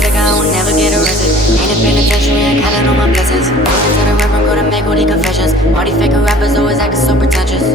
sick, I will never get arrested. Ain't it penitentiary, I counted on my blessings. Looking to the reverend, go to make all these confessions. All these fake rappers always acting so pretentious.